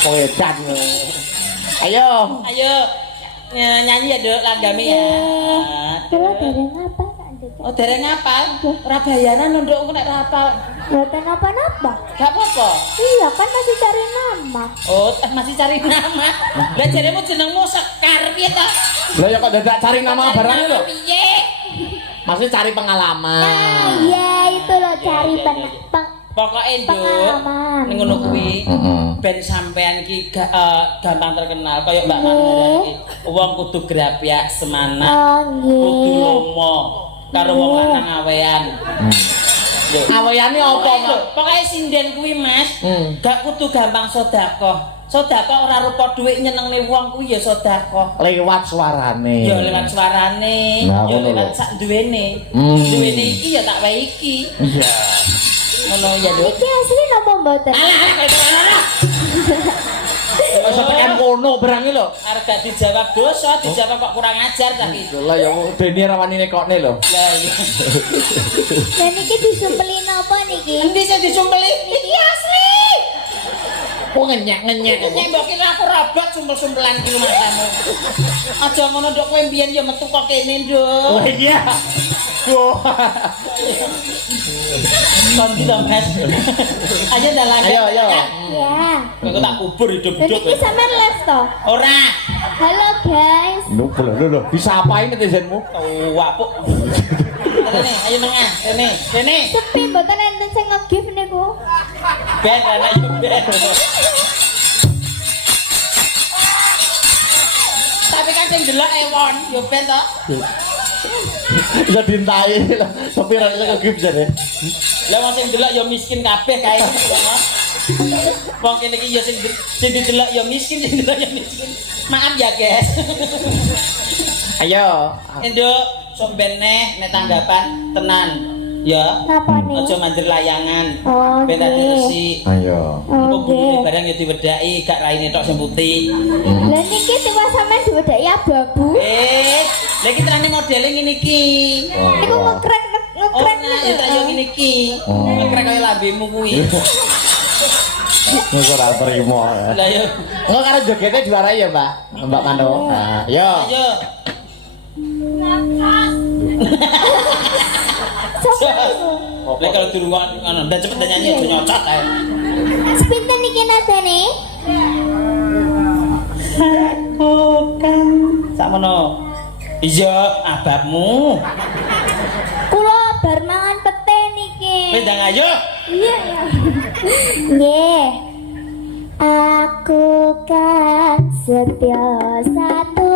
Poetan. Ayo. Ayo. Nyanyi ya, Dek, langgami ya. Kula dereng apa Kak Dek? Oh, dereng ngapal? Ora bayaran lho, Nduk, nek hafal. Mboten napa-napa. Gak apa-apa. Iya kan masih cari nama. Oh, masih cari nama. Lah jaremu jenengmu Sekar piye ta? Lah ya kok dadak cari nama barang lho. Piye? Maksudnya cari pengalaman. Nah, iya itu loh cari Pokoknya Nduk, pengalaman. ning ngono kuwi ben sampean ki gampang terkenal kaya Mbak Manara iki. Wong kudu grapyak semangat. Oh, Kudu nggih. lomo karo wong lanang awean. Aweyane apa, Mak? Pokoknya sinden kuwi Mas, gak kudu gampang sedekah. Sedekah ora rupa dhuwit nyenengne wong kuwi ya sedekah. Lewat suarane. Ya lewat suarane, Nah, ya ngono lewat lho. sak duwene. Duwene iki ya tak wae iki. Iya. Ngono ya, Duk. Iki asli napa mboten? Alah, Masa tekan kono berangi lho. arep gak dijawab dosa, dijawab kok kurang ajar tapi. Lah ya dene rawani nekokne lho. Lah iya. Dan iki disumpeli napa niki? Endi sing disumpeli? Iki asli. Kok ngenyek-ngenyek. Nek mbok kira aku robot sumpel-sumpelan iki masamu. Aja ngono Nduk, kowe mbiyen ya metu kok kene, Nduk. Oh iya. Duh. Kondi dong, Mas. Ayo dalan. Ayo, ayo. Ya. Aku tak kubur Dan hidup-hidup. iki sampean les to? Ora. Halo guys. Lho, disapain netizenmu? Tua, Puk. Rene, ayo nengah. Rene. Sepi mboten enten sing nge-give niku. Ben, anak yo ben. Tapi kan sing delok ewon, yo ben to. Bisa dintai lah. Tapi ra iso kegip jane. Lah wong sing delok yo miskin kabeh kae. Wong kene iki yo sing didelok yo miskin, sing delok yo miskin. Maaf ya, guys. Ayo. Enduk, sok ben nek tanggapan tenan. Ya. Napa nih? Aja mandir layangan. Oh, Ben tadi nggih. resik. Ayo. Engko gulune Oke. barang yo diwedhaki, gak raine tok sing putih. Lah niki tiba sampean diwedhaki abu-abu. Lah iki terane modele ngene iki. Niku ngekrek Oh, ngekrek nah, ya tak yo ngene iki. Oh. Ngekrek kaya lambemu kuwi. Engko ora terima. Lah yo. Engko karo jogete juara ya, Mbak. Mbak Mando. Nah, yo. Ayo. Sopo niku? Lah kalau dirungan ngono, ndak cepet nyanyi aja nyocot ae. Sepinten niki nadane? Bukan. Sakmono. Iya, ababmu. Kula bar mangan pete niki. Wendang ayo. Iya ya. Nggih. Aku kan setia satu.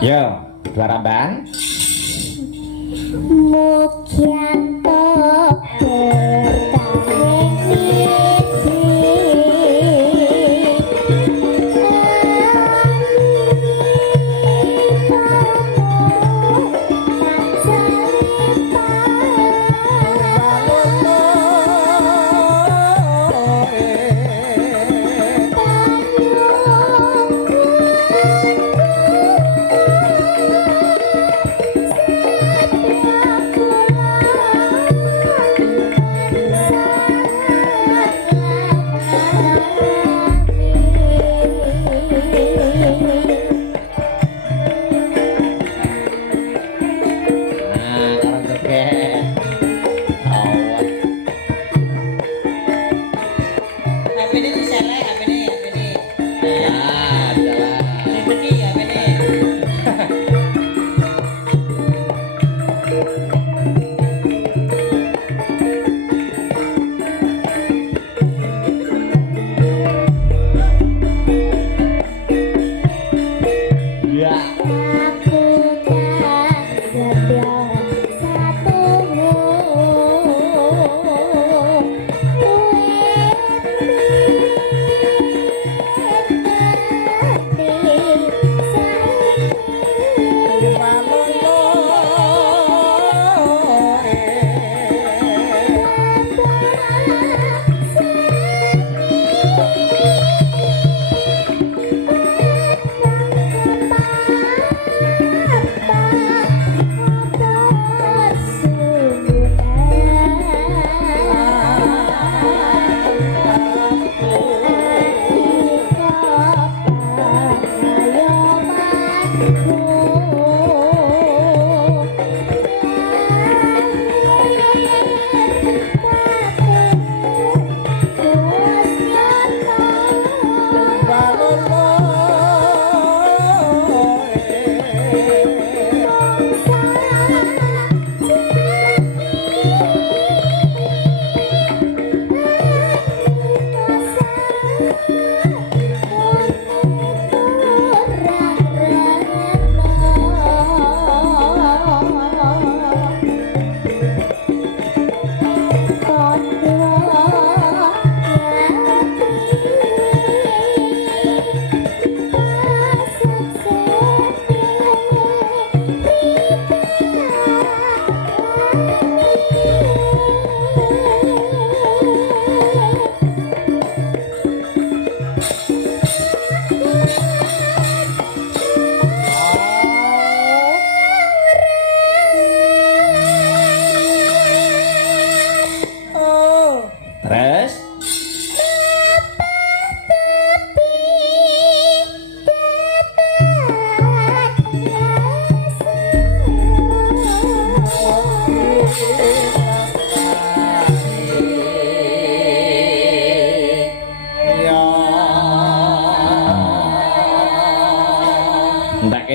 Yo, dua rambang. Mugi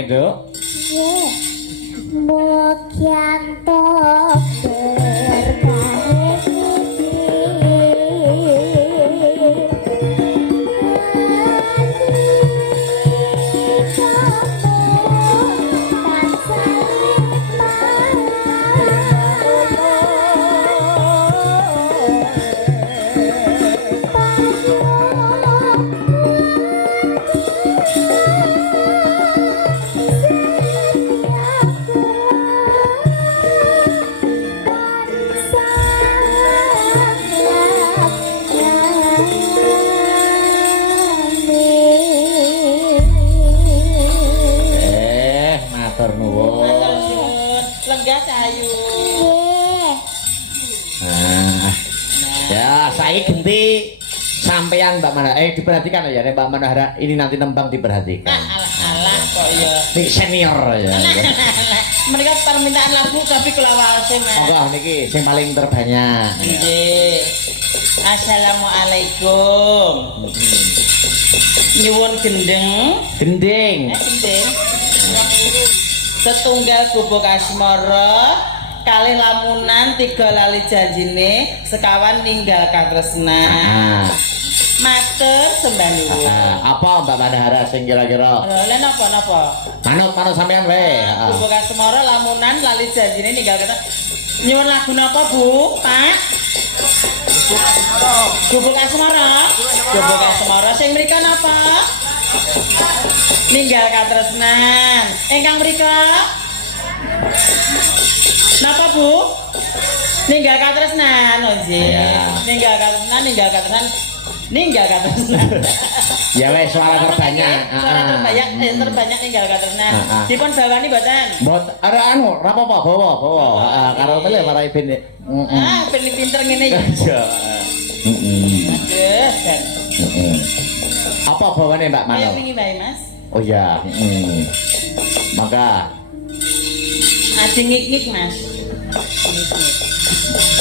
Dok. Mokyanto lenggah cahayu. Ya, saya ganti sampean Mbak Manahara. Diperhatikan ya, Mbak Manahara. Ini nanti nembang diperhatikan. Alah kok ya. Ini senior ya. Mereka permintaan lagu tapi kula wae Mas. Monggo niki sing paling terbanyak. Nggih. Assalamualaikum. Nyuwun gendeng. Gending. Gendeng. Setunggal gubuk asmara, kalih lamunan, tiga lali janjine, sekawan ninggal katresnan. Matur sembah nuwun. Apa Mbak Manahara sing kira-kira? Lha napa? Manut sampean wae. Bubu Kasmara lamunan lali janjine ninggal kata. Nyuwun lagu napa, Bu? Pak? Bubu Kasmara. Bubu Kasmara sing mrika napa? Ninggal katresnan. Ingkang mrika? Napa, Bu? Ninggal katresnan, oh nggih. Ninggal katresnan. Ya wes suara terbanyak. Suara terbanyak ninggal katresnan. Dipun bawani mboten? Mbot are anu, ora apa-apa, bawa. Karo tele marai ben. Ben pinter ngene ya. Iya. Aduh, kan. Apa bawane Mbak Mano? Kayak wingi wae, Mas. Oh iya, maka Ada ngik-ngik, Mas. Ngik-ngik.